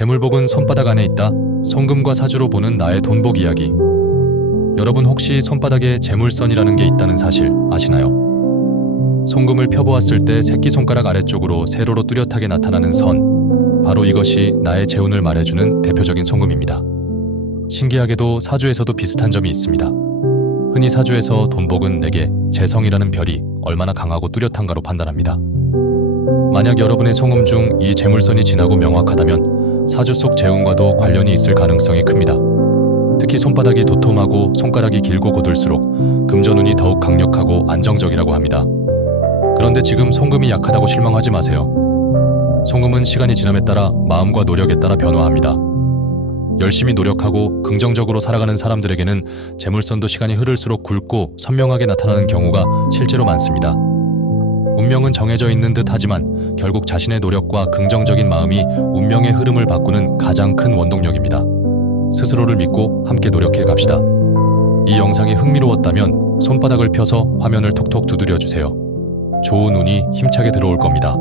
재물복은 손바닥 안에 있다. 송금과 사주로 보는 나의 돈복 이야기. 여러분 혹시 손바닥에 재물선이라는 게 있다는 사실 아시나요? 송금을 펴보았을 때 새끼손가락 아래쪽으로 세로로 뚜렷하게 나타나는 선. 바로 이것이 나의 재운을 말해주는 대표적인 송금입니다. 신기하게도 사주에서도 비슷한 점이 있습니다. 흔히 사주에서 돈복은 내게 재성이라는 별이 얼마나 강하고 뚜렷한가로 판단합니다. 만약 여러분의 송음 중이 재물선이 진하고 명확하다면 사주 속 재운과도 관련이 있을 가능성이 큽니다. 특히 손바닥이 도톰하고 손가락이 길고 곧을수록 금전운이 더욱 강력하고 안정적이라고 합니다. 그런데 지금 송금이 약하다고 실망하지 마세요. 송금은 시간이 지남에 따라 마음과 노력에 따라 변화합니다. 열심히 노력하고 긍정적으로 살아가는 사람들에게는 재물선도 시간이 흐를수록 굵고 선명하게 나타나는 경우가 실제로 많습니다. 운명은 정해져 있는 듯 하지만 결국 자신의 노력과 긍정적인 마음이 운명의 흐름을 바꾸는 가장 큰 원동력입니다. 스스로를 믿고 함께 노력해 갑시다. 이 영상이 흥미로웠다면 손바닥을 펴서 화면을 톡톡 두드려 주세요. 좋은 운이 힘차게 들어올 겁니다.